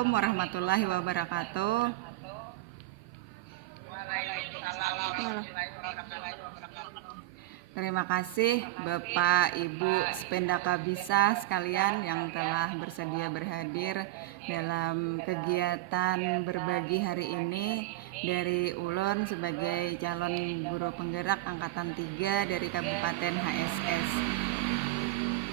Assalamualaikum warahmatullahi wabarakatuh. Terima kasih Bapak Ibu Spendaka Bisa sekalian yang telah bersedia berhadir dalam kegiatan berbagi hari ini dari Ulun sebagai calon guru penggerak angkatan 3 dari Kabupaten HSS.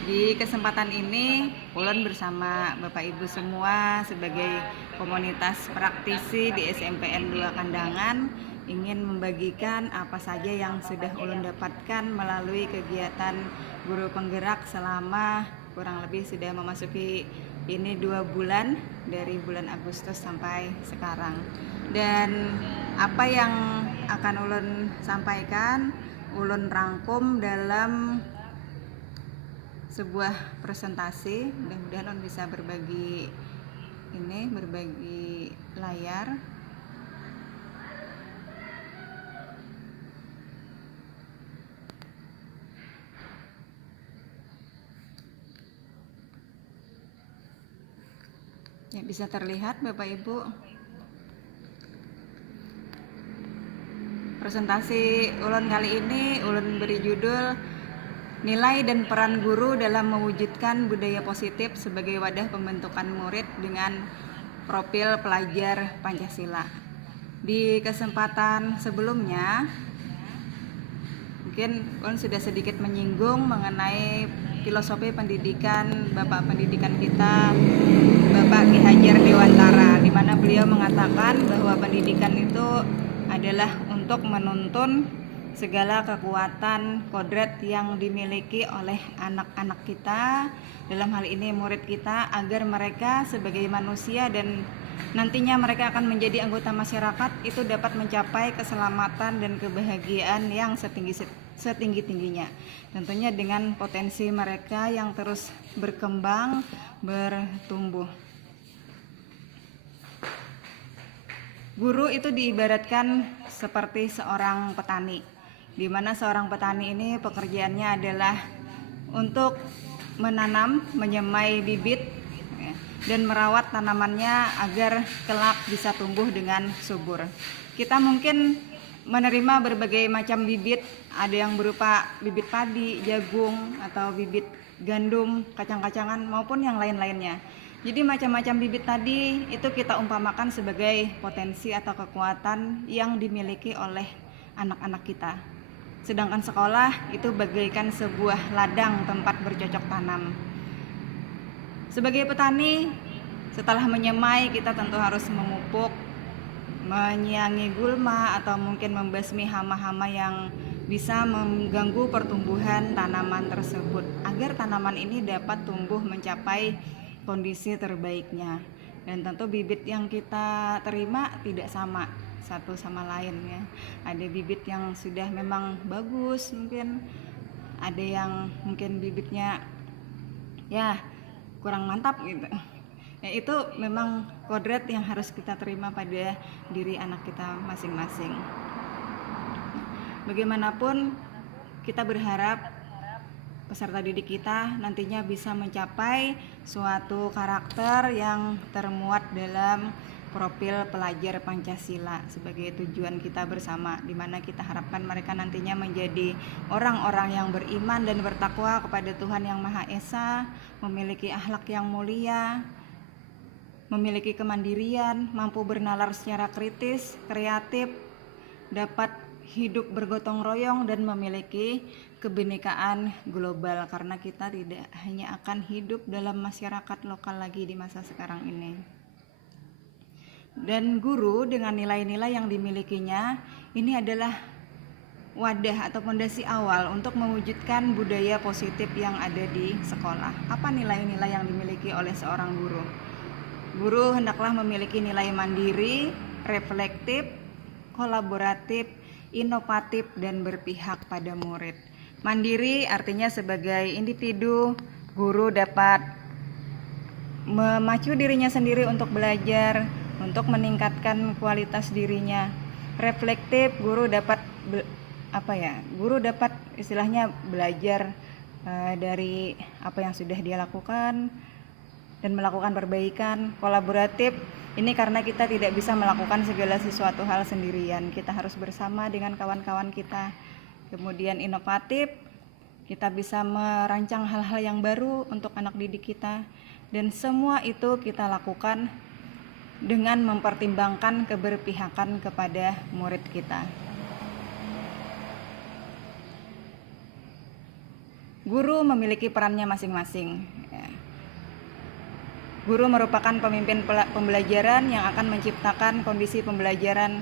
Di kesempatan ini Ulun bersama Bapak Ibu semua sebagai komunitas praktisi di SMPN 2 Kandangan ingin membagikan apa saja yang sudah Ulun dapatkan melalui kegiatan guru penggerak selama kurang lebih sudah memasuki ini 2 bulan dari bulan Agustus sampai sekarang. Dan apa yang akan Ulun sampaikan, Ulun rangkum dalam sebuah presentasi. Mudah-mudahan Ulun bisa berbagi layar. Ya, bisa terlihat Bapak Ibu. Presentasi Ulun kali ini Ulun beri judul Nilai dan Peran Guru dalam Mewujudkan Budaya Positif sebagai Wadah Pembentukan Murid dengan Profil Pelajar Pancasila. Di kesempatan sebelumnya mungkin Ulun sudah sedikit menyinggung mengenai filosofi pendidikan Bapak pendidikan kita, Bapak Ki Hajar Dewantara, di mana beliau mengatakan bahwa pendidikan itu adalah untuk menuntun segala kekuatan kodrat yang dimiliki oleh anak-anak kita, dalam hal ini murid kita, agar mereka sebagai manusia dan nantinya mereka akan menjadi anggota masyarakat itu dapat mencapai keselamatan dan kebahagiaan yang setinggi-tingginya. Tentunya dengan potensi mereka yang terus berkembang, bertumbuh. Guru itu diibaratkan seperti seorang petani, di mana seorang petani ini pekerjaannya adalah untuk menanam, menyemai bibit dan merawat tanamannya agar kelak bisa tumbuh dengan subur. Kita mungkin menerima berbagai macam bibit, ada yang berupa bibit padi, jagung, atau bibit gandum, kacang-kacangan maupun yang lain-lainnya. Jadi macam-macam bibit tadi itu kita umpamakan sebagai potensi atau kekuatan yang dimiliki oleh anak-anak kita. Sedangkan sekolah itu bagaikan sebuah ladang tempat bercocok tanam. Sebagai petani, setelah menyemai kita tentu harus memupuk, menyiangi gulma atau mungkin membasmi hama-hama yang bisa mengganggu pertumbuhan tanaman tersebut agar tanaman ini dapat tumbuh mencapai kondisi terbaiknya. Dan tentu bibit yang kita terima tidak sama satu sama lain ya. Ada bibit yang sudah memang bagus, mungkin ada yang mungkin bibitnya ya kurang mantap gitu. Ya, itu memang kodrat yang harus kita terima pada diri anak kita masing-masing. Bagaimanapun kita berharap peserta didik kita nantinya bisa mencapai suatu karakter yang termuat dalam profil pelajar Pancasila sebagai tujuan kita bersama, di mana kita harapkan mereka nantinya menjadi orang-orang yang beriman dan bertakwa kepada Tuhan Yang Maha Esa, memiliki akhlak yang mulia, memiliki kemandirian, mampu bernalar secara kritis, kreatif, dapat hidup bergotong royong dan memiliki kebinekaan global, karena kita tidak hanya akan hidup dalam masyarakat lokal lagi di masa sekarang ini. Dan guru dengan nilai-nilai yang dimilikinya ini adalah wadah atau fondasi awal untuk mewujudkan budaya positif yang ada di sekolah. Apa nilai-nilai yang dimiliki oleh seorang guru? Guru hendaklah memiliki nilai mandiri, reflektif, kolaboratif, inovatif, dan berpihak pada murid. Mandiri artinya sebagai individu, guru dapat memacu dirinya sendiri untuk belajar, untuk meningkatkan kualitas dirinya. Reflektif, guru dapat guru dapat istilahnya belajar dari apa yang sudah dia lakukan, dan melakukan perbaikan. Kolaboratif ini karena kita tidak bisa melakukan segala sesuatu hal sendirian, kita harus bersama dengan kawan-kawan kita. Kemudian inovatif, kita bisa merancang hal-hal yang baru untuk anak didik kita, dan semua itu kita lakukan dengan mempertimbangkan keberpihakan kepada murid kita. Guru memiliki perannya masing-masing. Guru merupakan pemimpin pembelajaran yang akan menciptakan kondisi pembelajaran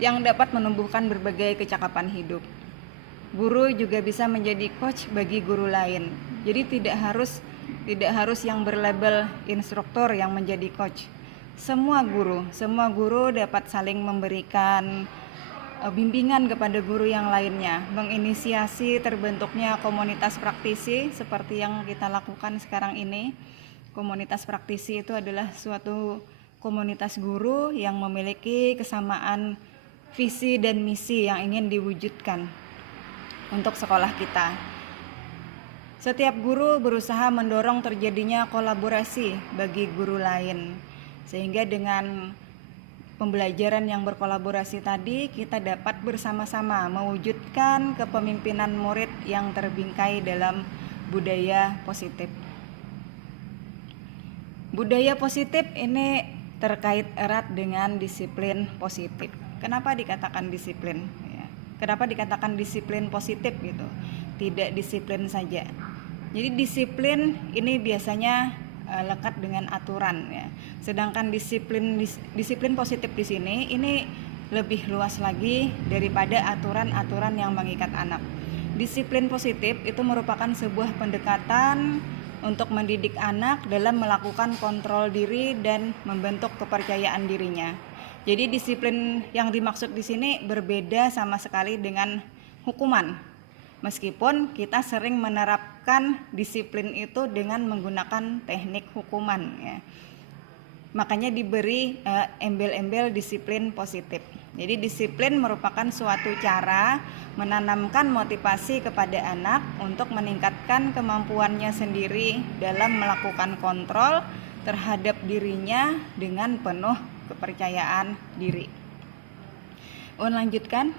yang dapat menumbuhkan berbagai kecakapan hidup. Guru juga bisa menjadi coach bagi guru lain. Jadi tidak harus yang berlabel instruktur yang menjadi coach. Semua guru dapat saling memberikan bimbingan kepada guru yang lainnya, menginisiasi terbentuknya komunitas praktisi seperti yang kita lakukan sekarang ini. Komunitas praktisi itu adalah suatu komunitas guru yang memiliki kesamaan visi dan misi yang ingin diwujudkan untuk sekolah kita. Setiap guru berusaha mendorong terjadinya kolaborasi bagi guru lain, sehingga dengan pembelajaran yang berkolaborasi tadi kita dapat bersama-sama mewujudkan kepemimpinan murid yang terbingkai dalam budaya positif. Budaya positif ini terkait erat dengan disiplin positif. Kenapa dikatakan disiplin? Kenapa dikatakan disiplin positif gitu? Tidak disiplin saja. Jadi disiplin ini biasanya lekat dengan aturan ya. Sedangkan disiplin positif di sini ini lebih luas lagi daripada aturan-aturan yang mengikat anak. Disiplin positif itu merupakan sebuah pendekatan untuk mendidik anak dalam melakukan kontrol diri dan membentuk kepercayaan dirinya. Jadi disiplin yang dimaksud di sini berbeda sama sekali dengan hukuman. Meskipun kita sering menerapkan disiplin itu dengan menggunakan teknik hukuman ya. Makanya diberi embel-embel disiplin positif. Jadi disiplin merupakan suatu cara menanamkan motivasi kepada anak untuk meningkatkan kemampuannya sendiri dalam melakukan kontrol terhadap dirinya dengan penuh kepercayaan diri. Lanjutkan.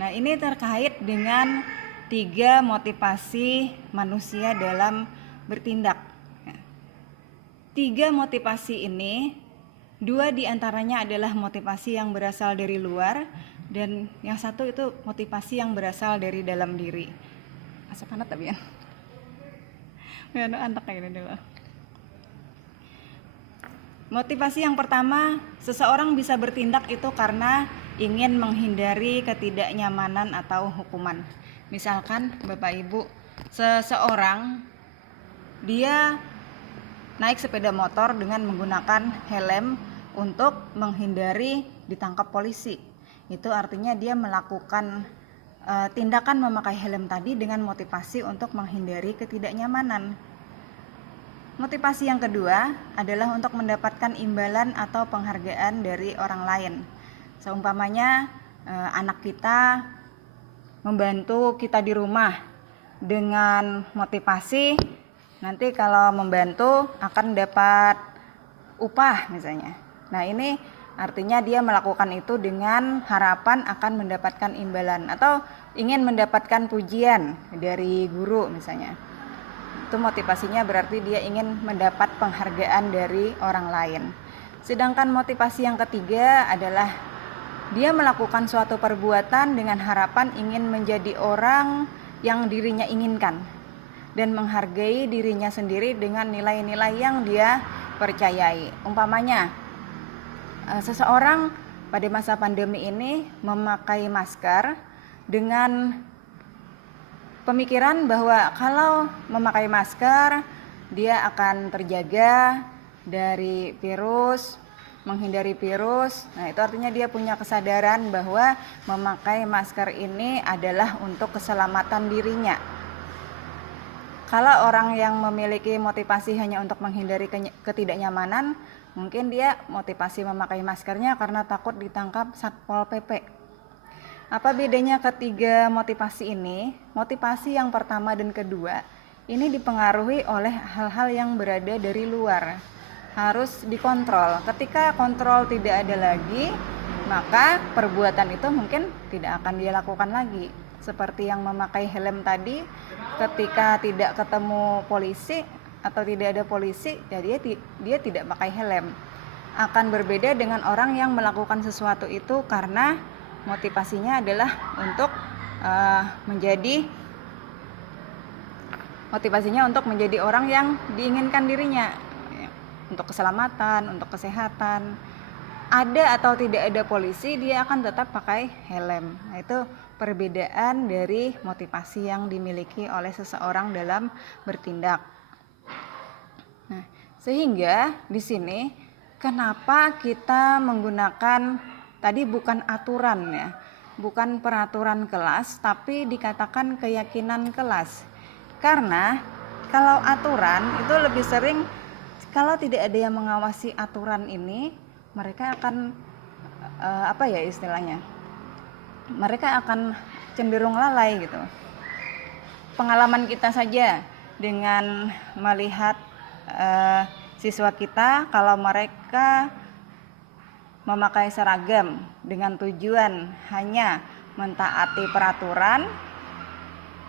Nah, ini terkait dengan 3 motivasi manusia dalam bertindak. 3 motivasi ini, 2 diantaranya adalah motivasi yang berasal dari luar, dan yang satu itu motivasi yang berasal dari dalam diri. Asa panat tapi ya. Anak kayak ini dulu. Motivasi yang pertama, seseorang bisa bertindak itu karena ingin menghindari ketidaknyamanan atau hukuman. Misalkan Bapak Ibu, seseorang dia naik sepeda motor dengan menggunakan helm untuk menghindari ditangkap polisi. Itu artinya dia melakukan tindakan memakai helm tadi dengan motivasi untuk menghindari ketidaknyamanan. Motivasi yang kedua adalah untuk mendapatkan imbalan atau penghargaan dari orang lain. Seumpamanya anak kita membantu kita di rumah dengan motivasi nanti kalau membantu akan dapat upah misalnya. Nah, ini artinya dia melakukan itu dengan harapan akan mendapatkan imbalan atau ingin mendapatkan pujian dari guru misalnya. Itu motivasinya berarti dia ingin mendapat penghargaan dari orang lain. Sedangkan motivasi yang ketiga adalah dia melakukan suatu perbuatan dengan harapan ingin menjadi orang yang dirinya inginkan dan menghargai dirinya sendiri dengan nilai-nilai yang dia percayai. Umpamanya, seseorang pada masa pandemi ini memakai masker dengan pemikiran bahwa kalau memakai masker dia akan terjaga dari virus, menghindari virus. Nah, itu artinya dia punya kesadaran bahwa memakai masker ini adalah untuk keselamatan dirinya. Kalau orang yang memiliki motivasi hanya untuk menghindari ketidaknyamanan, mungkin dia motivasi memakai maskernya karena takut ditangkap Satpol PP. Apa bedanya ketiga motivasi ini? Motivasi yang pertama dan kedua ini dipengaruhi oleh hal-hal yang berada dari luar. Harus dikontrol. Ketika kontrol tidak ada lagi, maka perbuatan itu mungkin tidak akan dia lakukan lagi. Seperti yang memakai helm tadi, ketika tidak ketemu polisi atau tidak ada polisi, ya dia tidak pakai helm. Akan berbeda dengan orang yang melakukan sesuatu itu karena motivasinya adalah untuk menjadi orang yang diinginkan dirinya, untuk keselamatan, untuk kesehatan. Ada atau tidak ada polisi, dia akan tetap pakai helm. Nah, itu perbedaan dari motivasi yang dimiliki oleh seseorang dalam bertindak. Nah, sehingga di sini kenapa kita menggunakan tadi bukan aturan ya, bukan peraturan kelas, tapi dikatakan keyakinan kelas. Karena kalau aturan itu lebih sering, kalau tidak ada yang mengawasi aturan ini, mereka akan mereka akan cenderung lalai gitu. Pengalaman kita saja dengan melihat siswa kita, kalau mereka memakai seragam dengan tujuan hanya mentaati peraturan,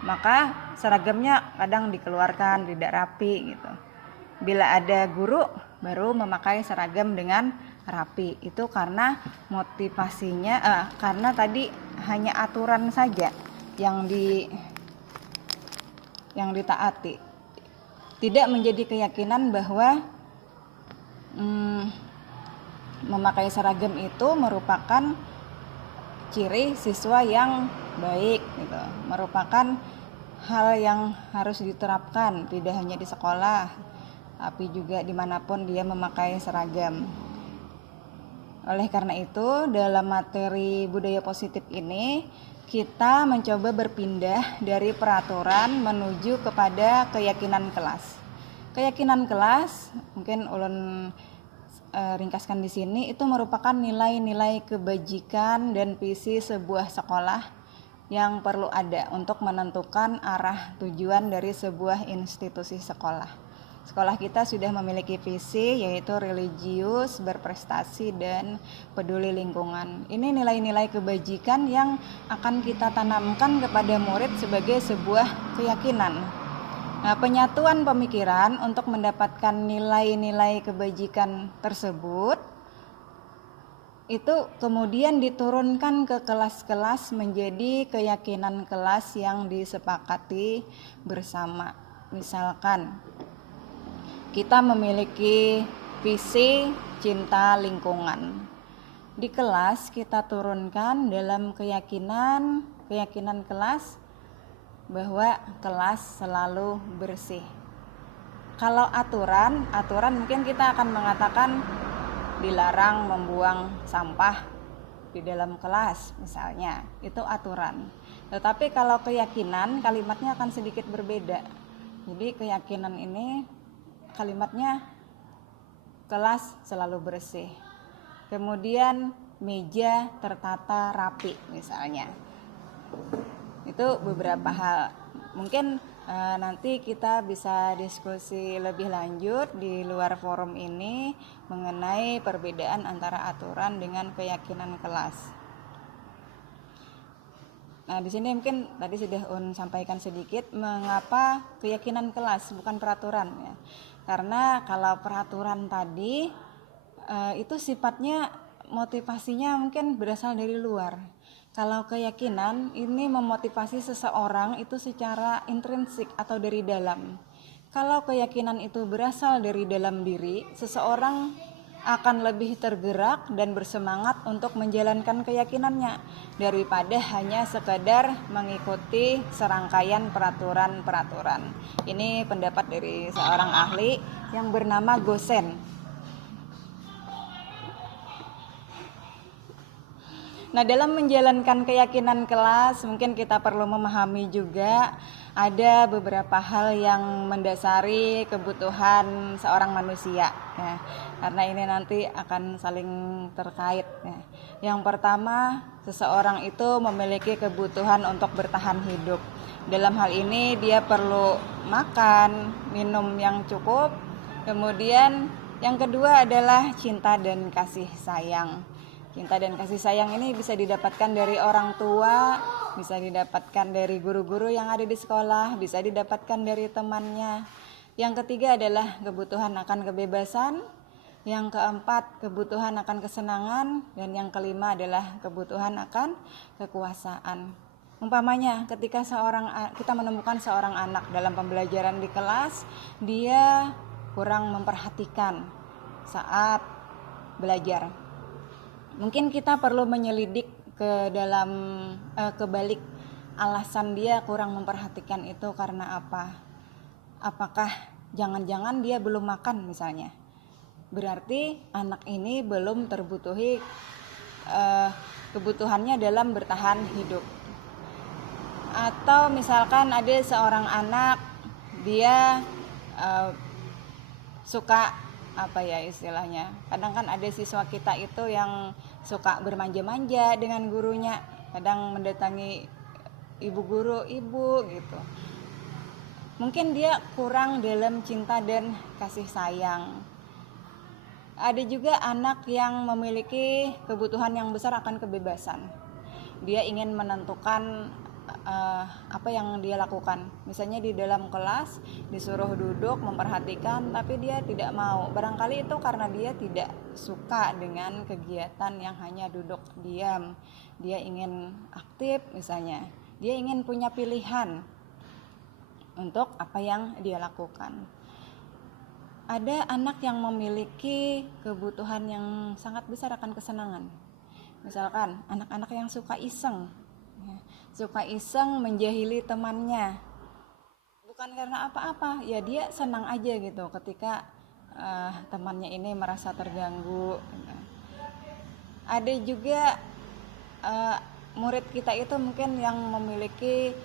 maka seragamnya kadang dikeluarkan tidak rapi gitu. Bila ada guru baru memakai seragam dengan rapi, itu karena motivasinya karena tadi hanya aturan saja yang ditaati, tidak menjadi keyakinan bahwa memakai seragam itu merupakan ciri siswa yang baik gitu, merupakan hal yang harus diterapkan tidak hanya di sekolah tapi juga dimanapun dia memakai seragam. Oleh karena itu, dalam materi budaya positif ini kita mencoba berpindah dari peraturan menuju kepada keyakinan kelas. Keyakinan kelas, mungkin ulun ringkaskan di sini, itu merupakan nilai-nilai kebajikan dan visi sebuah sekolah yang perlu ada untuk menentukan arah tujuan dari sebuah institusi sekolah. Sekolah kita sudah memiliki visi, yaitu religius, berprestasi, dan peduli lingkungan. Ini nilai-nilai kebajikan yang akan kita tanamkan kepada murid sebagai sebuah keyakinan. Nah, penyatuan pemikiran untuk mendapatkan nilai-nilai kebajikan tersebut itu kemudian diturunkan ke kelas-kelas menjadi keyakinan kelas yang disepakati bersama. Misalkan kita memiliki visi cinta lingkungan. Di kelas kita turunkan dalam keyakinan kelas bahwa kelas selalu bersih. Kalau aturan mungkin kita akan mengatakan dilarang membuang sampah di dalam kelas misalnya, itu aturan. Tetapi kalau keyakinan, kalimatnya akan sedikit berbeda. Jadi keyakinan ini kalimatnya kelas selalu bersih, kemudian meja tertata rapi misalnya. Itu beberapa hal. Mungkin nanti kita bisa diskusi lebih lanjut di luar forum ini mengenai perbedaan antara aturan dengan keyakinan kelas. Nah, di sini mungkin tadi sudah sampaikan sedikit mengapa keyakinan kelas bukan peraturan ya. Karena kalau peraturan tadi itu sifatnya motivasinya mungkin berasal dari luar. Kalau keyakinan ini memotivasi seseorang itu secara intrinsik atau dari dalam. Kalau keyakinan itu berasal dari dalam diri, seseorang akan lebih tergerak dan bersemangat untuk menjalankan keyakinannya daripada hanya sekedar mengikuti serangkaian peraturan-peraturan. Ini pendapat dari seorang ahli yang bernama Gosen. Nah, dalam menjalankan keyakinan kelas mungkin kita perlu memahami juga ada beberapa hal yang mendasari kebutuhan seorang manusia ya, karena ini nanti akan saling terkait ya. Yang pertama, seseorang itu memiliki kebutuhan untuk bertahan hidup. Dalam hal ini dia perlu makan, minum yang cukup. Kemudian yang kedua adalah cinta dan kasih sayang. Cinta dan kasih sayang ini bisa didapatkan dari orang tua, bisa didapatkan dari guru-guru yang ada di sekolah, bisa didapatkan dari temannya. Yang ketiga adalah kebutuhan akan kebebasan. Yang keempat, kebutuhan akan kesenangan. Dan yang kelima adalah kebutuhan akan kekuasaan. Umpamanya ketika kita menemukan seorang anak dalam pembelajaran di kelas, dia kurang memperhatikan saat belajar. Mungkin kita perlu menyelidik ke dalam kebalik alasan dia kurang memperhatikan itu karena apa. Apakah jangan-jangan dia belum makan misalnya. Berarti anak ini belum terbutuhi kebutuhannya dalam bertahan hidup. Atau misalkan ada seorang anak, dia suka apa ya istilahnya, kadang kan ada siswa kita itu yang suka bermanja-manja dengan gurunya, kadang mendatangi ibu guru, ibu gitu. Mungkin dia kurang dalam cinta dan kasih sayang. Ada juga anak yang memiliki kebutuhan yang besar akan kebebasan. Dia ingin menentukan apa yang dia lakukan. Misalnya di dalam kelas disuruh duduk memperhatikan, tapi dia tidak mau. Barangkali itu karena dia tidak suka dengan kegiatan yang hanya duduk diam. Dia ingin aktif misalnya. Dia ingin punya pilihan untuk apa yang dia lakukan. Ada anak yang memiliki kebutuhan yang sangat besar akan kesenangan. Misalkan anak-anak yang suka iseng menjahili temannya, bukan karena apa-apa, ya dia senang aja gitu ketika temannya ini merasa terganggu. Ada juga murid kita itu mungkin yang memiliki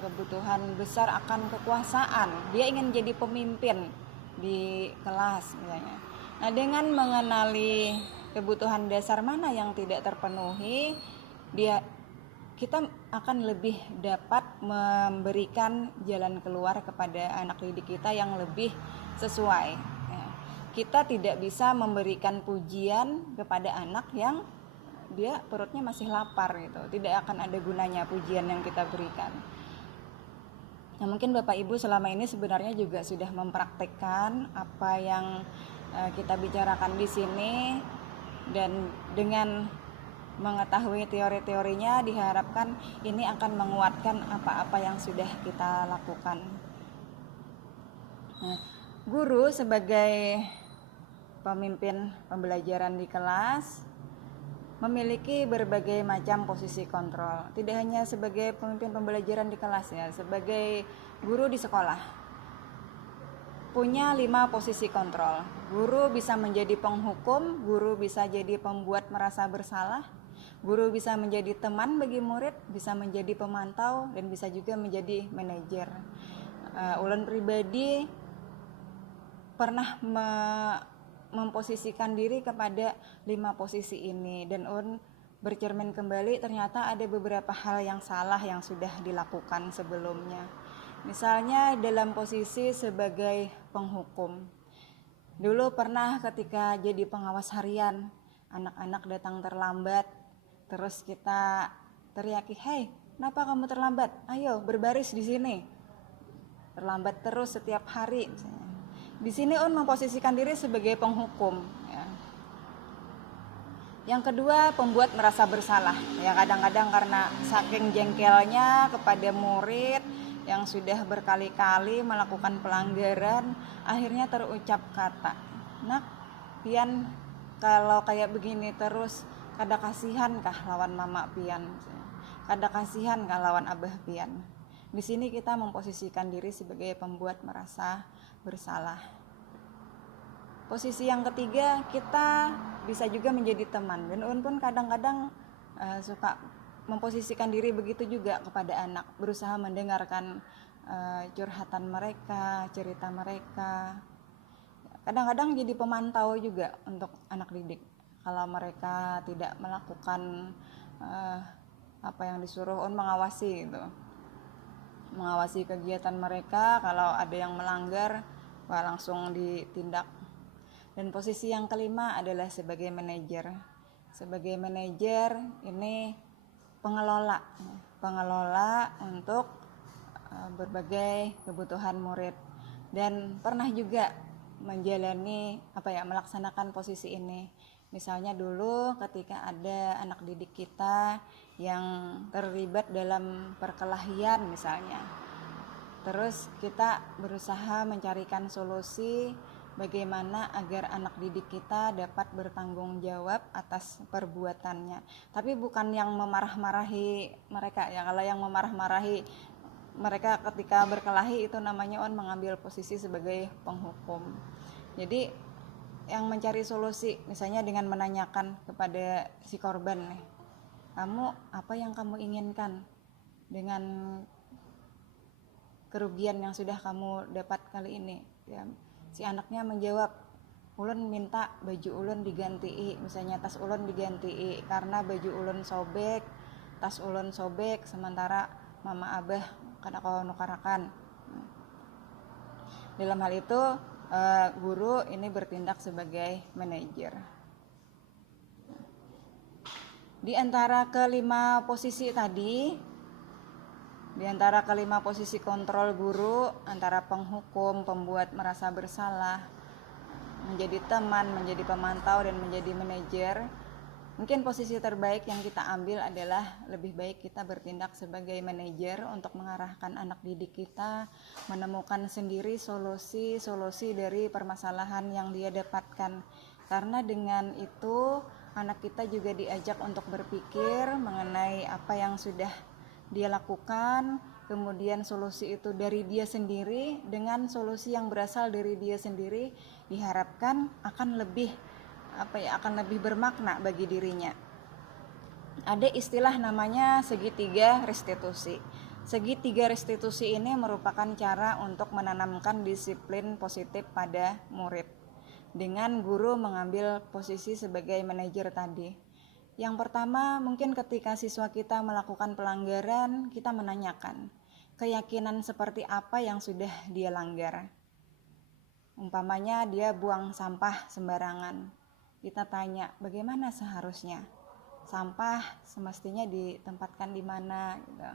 kebutuhan besar akan kekuasaan. Dia ingin jadi pemimpin di kelas misalnya. Nah, dengan mengenali kebutuhan dasar mana yang tidak terpenuhi, kita akan lebih dapat memberikan jalan keluar kepada anak didik kita yang lebih sesuai. Kita tidak bisa memberikan pujian kepada anak yang dia perutnya masih lapar gitu. Tidak akan ada gunanya pujian yang kita berikan. Nah, mungkin Bapak Ibu selama ini sebenarnya juga sudah mempraktekkan apa yang kita bicarakan di sini, dan dengan mengetahui teori-teorinya diharapkan ini akan menguatkan apa-apa yang sudah kita lakukan. Nah, guru sebagai pemimpin pembelajaran di kelas memiliki berbagai macam posisi kontrol. Tidak hanya sebagai pemimpin pembelajaran di kelas ya, sebagai guru di sekolah. Punya 5 posisi kontrol. Guru bisa menjadi penghukum, guru bisa jadi pembuat merasa bersalah, guru bisa menjadi teman bagi murid, bisa menjadi pemantau, dan bisa juga menjadi manajer. Ulun pribadi pernah memposisikan diri kepada 5 posisi ini, dan ulun bercermin kembali ternyata ada beberapa hal yang salah yang sudah dilakukan sebelumnya. Misalnya dalam posisi sebagai penghukum. Dulu pernah ketika jadi pengawas harian, anak-anak datang terlambat, terus kita teriaki, "Hei, kenapa kamu terlambat? Ayo berbaris di sini." Terlambat terus setiap hari misalnya. Di sini memposisikan diri sebagai penghukum ya. Yang kedua, pembuat merasa bersalah. Ya, kadang-kadang karena saking jengkelnya kepada murid yang sudah berkali-kali melakukan pelanggaran, akhirnya terucap kata, "Nak, pian kalau kayak begini terus, kada kasihan kah lawan mama pian? Kada kasihan kah lawan abah pian?" Di sini kita memposisikan diri sebagai pembuat merasa bersalah. Posisi yang ketiga, kita bisa juga menjadi teman. Dan ulun pun kadang-kadang suka memposisikan diri begitu juga kepada anak, berusaha mendengarkan curhatan mereka, cerita mereka. Kadang-kadang jadi pemantau juga untuk anak didik. Kalau mereka tidak melakukan apa yang disuruh, mengawasi gitu. Mengawasi kegiatan mereka, kalau ada yang melanggar, langsung ditindak. Dan posisi yang kelima adalah sebagai manajer. Sebagai manajer ini pengelola untuk berbagai kebutuhan murid, dan pernah juga menjalani melaksanakan posisi ini. Misalnya dulu ketika ada anak didik kita yang terlibat dalam perkelahian misalnya, terus kita berusaha mencarikan solusi bagaimana agar anak didik kita dapat bertanggung jawab atas perbuatannya. Tapi bukan yang memarah-marahi mereka ya. Kalau yang memarah-marahi mereka ketika berkelahi itu namanya mengambil posisi sebagai penghukum. Jadi yang mencari solusi misalnya dengan menanyakan kepada si korban nih, kamu apa yang kamu inginkan dengan kerugian yang sudah kamu dapat kali ini ya. Si anaknya menjawab, ulun minta baju ulun diganti, misalnya tas ulun diganti karena baju ulun sobek, tas ulun sobek, sementara mama abah kada kau nukarakan. Dalam hal itu guru ini bertindak sebagai manajer. Di antara kelima posisi tadi, di antara kelima posisi kontrol guru, antara penghukum, pembuat merasa bersalah, menjadi teman, menjadi pemantau, dan menjadi manajer, mungkin posisi terbaik yang kita ambil adalah lebih baik kita bertindak sebagai manajer untuk mengarahkan anak didik kita menemukan sendiri solusi dari permasalahan yang dia dapatkan. Karena dengan itu anak kita juga diajak untuk berpikir mengenai apa yang sudah dia lakukan, kemudian solusi itu dari dia sendiri, dengan solusi yang berasal dari dia sendiri diharapkan akan lebih bermakna bagi dirinya. Ada istilah namanya segitiga restitusi. Segitiga restitusi ini merupakan cara untuk menanamkan disiplin positif pada murid dengan guru mengambil posisi sebagai manajer tadi. Yang pertama, mungkin ketika siswa kita melakukan pelanggaran, kita menanyakan keyakinan seperti apa yang sudah dia langgar. Umpamanya dia buang sampah sembarangan, kita tanya bagaimana seharusnya sampah semestinya ditempatkan di mana gitu.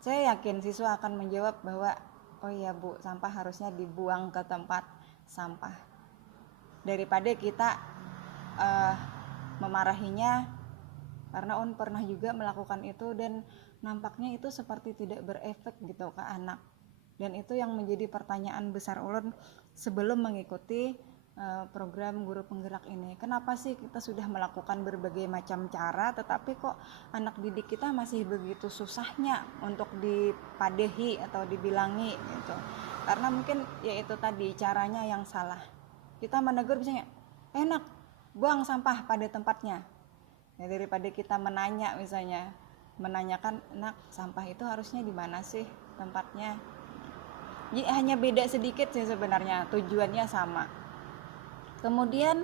Saya yakin siswa akan menjawab bahwa oh iya Bu, sampah harusnya dibuang ke tempat sampah, daripada kita memarahinya karena pernah juga melakukan itu dan nampaknya itu seperti tidak berefek gitu ke anak. Dan itu yang menjadi pertanyaan besar ulun sebelum mengikuti program guru penggerak ini. Kenapa sih kita sudah melakukan berbagai macam cara tetapi kok anak didik kita masih begitu susahnya untuk dipadehi atau dibilangi gitu. Karena mungkin yaitu tadi caranya yang salah. Kita menegur misalnya, enak buang sampah pada tempatnya ya, daripada kita menanyakan nak sampah itu harusnya di mana sih tempatnya. Jadi hanya beda sedikit sih sebenarnya, tujuannya sama. Kemudian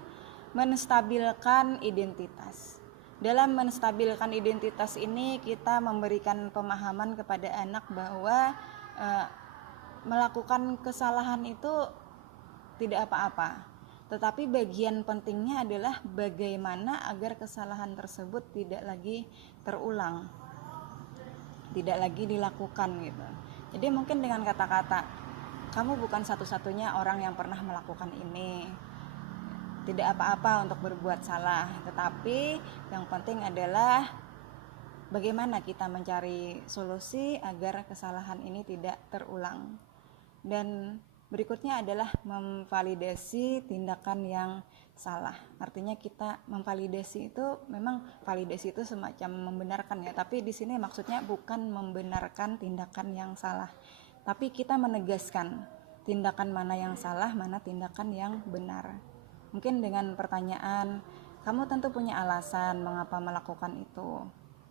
menstabilkan identitas. Dalam menstabilkan identitas ini kita memberikan pemahaman kepada anak bahwa melakukan kesalahan itu tidak apa-apa, tetapi bagian pentingnya adalah bagaimana agar kesalahan tersebut tidak lagi terulang, tidak lagi dilakukan gitu. Jadi mungkin dengan kata-kata, kamu bukan satu-satunya orang yang pernah melakukan ini, tidak apa-apa untuk berbuat salah, tetapi yang penting adalah bagaimana kita mencari solusi agar kesalahan ini tidak terulang. Dan berikutnya adalah memvalidasi tindakan yang salah. Artinya kita memvalidasi itu, memang validasi itu semacam membenarkan ya, tapi di sini maksudnya bukan membenarkan tindakan yang salah, tapi kita menegaskan tindakan mana yang salah, mana tindakan yang benar. Mungkin dengan pertanyaan, kamu tentu punya alasan mengapa melakukan itu.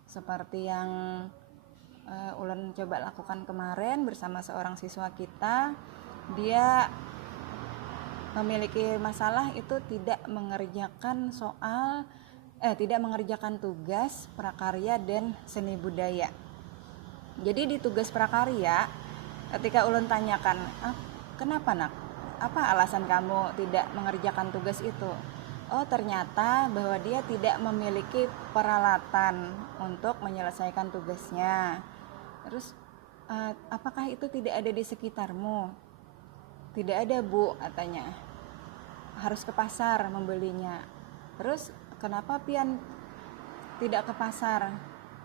seperti yang ulun coba lakukan kemarin bersama seorang siswa kita. Dia memiliki masalah itu tidak mengerjakan tidak mengerjakan tugas prakarya dan seni budaya. Jadi di tugas prakarya, ketika ulun tanyakan, kenapa nak? Apa alasan kamu tidak mengerjakan tugas itu? Oh, ternyata bahwa dia tidak memiliki peralatan untuk menyelesaikan tugasnya. Terus, apakah itu tidak ada di sekitarmu? Tidak ada, Bu, katanya. Harus ke pasar membelinya. Terus, kenapa pian tidak ke pasar?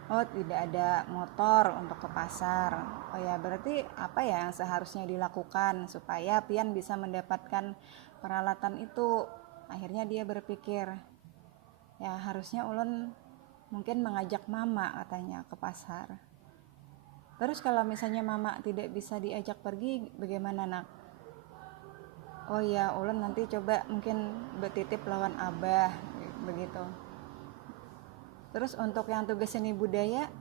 Oh, tidak ada motor untuk ke pasar. Oh ya, berarti apa ya yang seharusnya dilakukan supaya pian bisa mendapatkan peralatan itu? Akhirnya dia berpikir, ya harusnya ulun mungkin mengajak mama, katanya, ke pasar. Terus kalau misalnya mama tidak bisa diajak pergi, bagaimana nak? Oh ya, ulun nanti coba mungkin bertitip lawan abah, begitu. Terus untuk yang tugas seni budaya,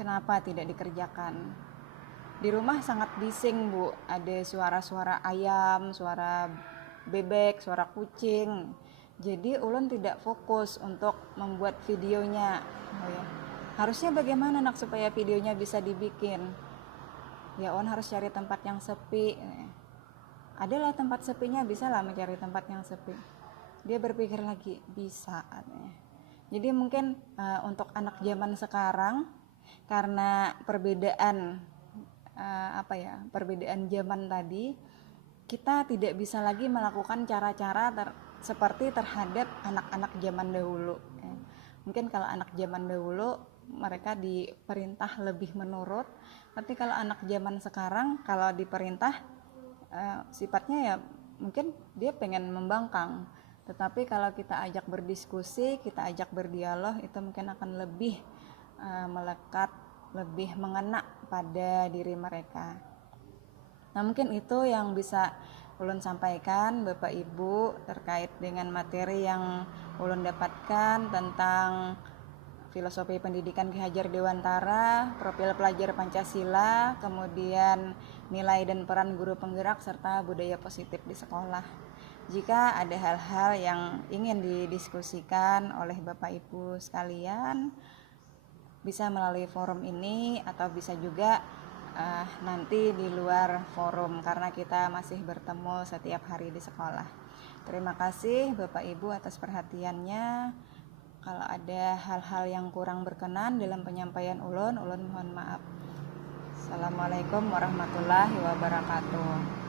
kenapa tidak dikerjakan? Di rumah sangat bising, Bu. Ada suara-suara ayam, suara bebek, suara kucing. Jadi ulun tidak fokus untuk membuat videonya. Oh ya. Harusnya bagaimana nak supaya videonya bisa dibikin? Ya, ulun harus cari tempat yang sepi. Adalah tempat sepinya, bisa lah mencari tempat yang sepi. Dia berpikir lagi, bisa. Jadi mungkin untuk anak zaman sekarang, karena perbedaan perbedaan zaman tadi, kita tidak bisa lagi melakukan cara-cara seperti terhadap anak-anak zaman dahulu. Mungkin kalau anak zaman dahulu mereka diperintah lebih menurut, tapi kalau anak zaman sekarang kalau diperintah sifatnya ya mungkin dia pengen membangkang. Tetapi kalau kita ajak berdiskusi, kita ajak berdialog, itu mungkin akan lebih melekat, lebih mengena pada diri mereka. Nah, mungkin itu yang bisa ulun sampaikan Bapak Ibu terkait dengan materi yang ulun dapatkan tentang filosofi pendidikan Ki Hajar Dewantara, profil pelajar Pancasila, kemudian nilai dan peran guru penggerak serta budaya positif di sekolah. Jika ada hal-hal yang ingin didiskusikan oleh Bapak Ibu sekalian, bisa melalui forum ini atau bisa juga nanti di luar forum, karena kita masih bertemu setiap hari di sekolah. Terima kasih Bapak Ibu atas perhatiannya. Kalau ada hal-hal yang kurang berkenan dalam penyampaian ulun mohon maaf. Assalamualaikum warahmatullahi wabarakatuh.